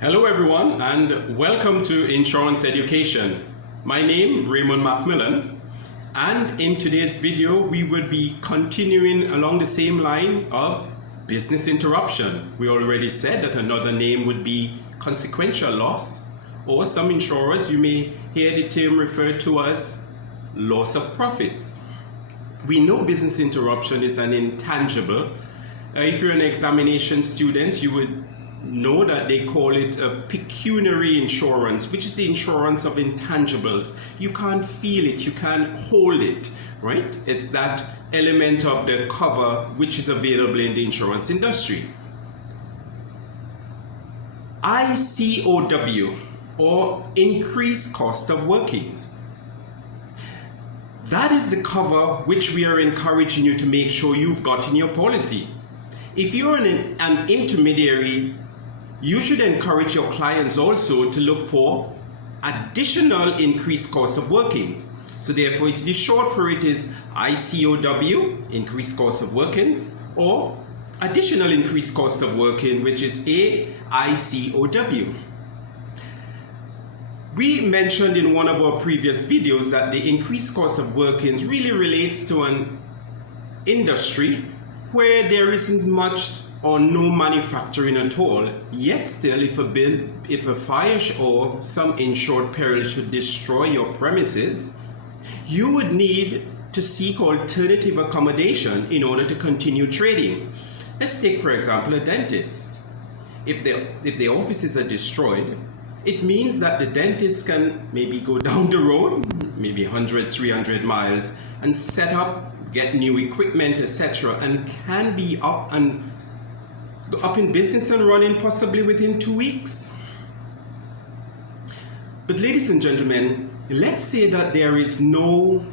Hello everyone and welcome to Insurance Education. My name Raymond Macmillan, and in today's video we will be continuing along the same line of business interruption. We already said that another name would be consequential loss, or some insurers you may hear the term referred to as loss of profits. We know business interruption is an intangible. If you're an examination student, you would know that they call it a pecuniary insurance, which is the insurance of intangibles. You can't feel it, you can't hold it, right? It's that element of the cover which is available in the insurance industry. ICOW, or increased cost of workings. That is the cover which we are encouraging you to make sure you've got in your policy. If you're an intermediary, you should encourage your clients also to look for additional increased cost of working. So therefore, it's the short for it is ICOW, increased cost of workings, or additional increased cost of working, which is AICOW. We mentioned in one of our previous videos that the increased cost of workings really relates to an industry where there isn't much or no manufacturing at all, yet still if a fire or some insured peril should destroy your premises, you would need to seek alternative accommodation in order to continue trading. Let's take for example a dentist. If the offices are destroyed, it means that the dentist can maybe go down the road, maybe 100, 300 miles, and set up, get new equipment, etc., and can be up in business and running possibly within 2 weeks. But ladies and gentlemen, let's say that there is no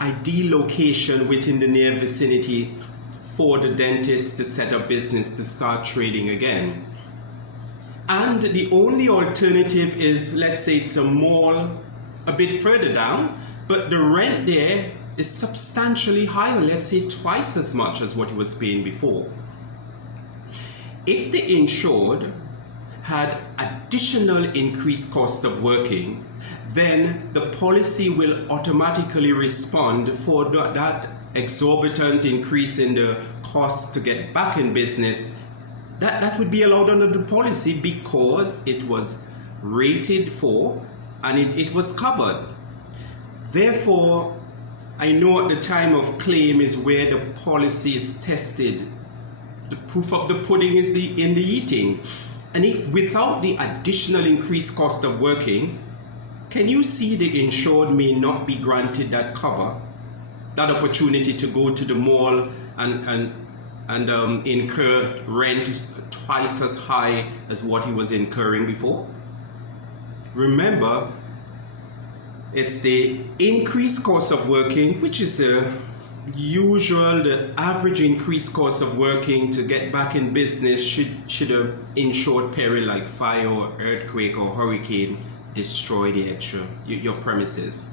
ideal location within the near vicinity for the dentist to set up business, to start trading again. And the only alternative is, let's say it's a mall a bit further down, but the rent there is substantially higher, let's say twice as much as what he was paying before. If the insured had additional increased cost of workings, then the policy will automatically respond for that exorbitant increase in the cost to get back in business. That would be allowed under the policy because it was rated for and it was covered. Therefore, I know at the time of claim is where the policy is tested. The proof of the pudding is in the eating. And if without the additional increased cost of workings, can you see the insured may not be granted that cover, that opportunity to go to the mall and incur rent twice as high as what he was incurring before? Remember, it's the increased cost of working, which is the average increased cost of working to get back in business should an insured peril like fire or earthquake or hurricane destroy your premises.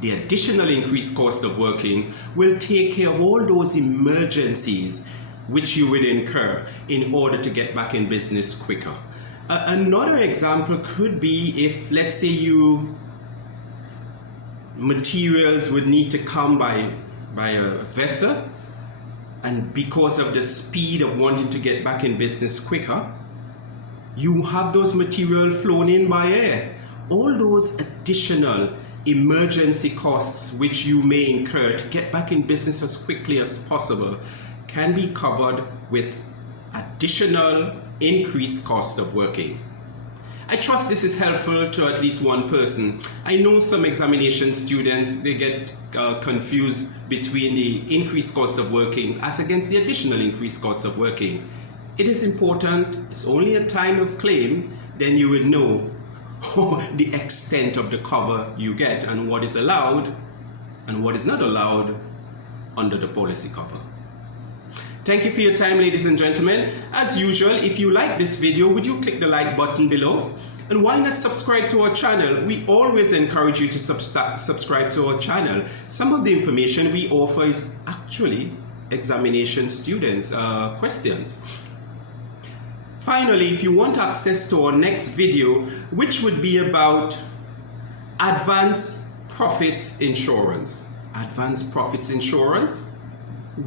The additional increased cost of workings will take care of all those emergencies which you would incur in order to get back in business quicker. Another example could be if, let's say, materials would need to come by a vessel, and because of the speed of wanting to get back in business quicker, you have those materials flown in by air. All those additional emergency costs which you may incur to get back in business as quickly as possible can be covered with additional increased cost of workings. I trust this is helpful to at least one person. I know some examination students, they get confused between the increased cost of workings as against the additional increased cost of workings. It is important, it's only a time of claim, then you will know the extent of the cover you get and what is allowed and what is not allowed under the policy cover. Thank you for your time, ladies and gentlemen. As usual, if you like this video, would you click the like button below? And why not subscribe to our channel? We always encourage you to subscribe to our channel. Some of the information we offer is actually examination students' questions. Finally, if you want access to our next video, which would be about advanced profits insurance. Advanced profits insurance?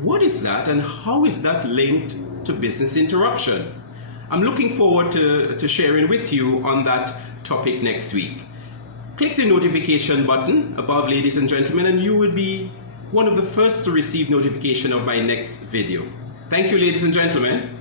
What is that and how is that linked to business interruption? I'm looking forward to sharing with you on that topic next week. Click the notification button above, ladies and gentlemen, and you will be one of the first to receive notification of my next video. Thank you, ladies and gentlemen.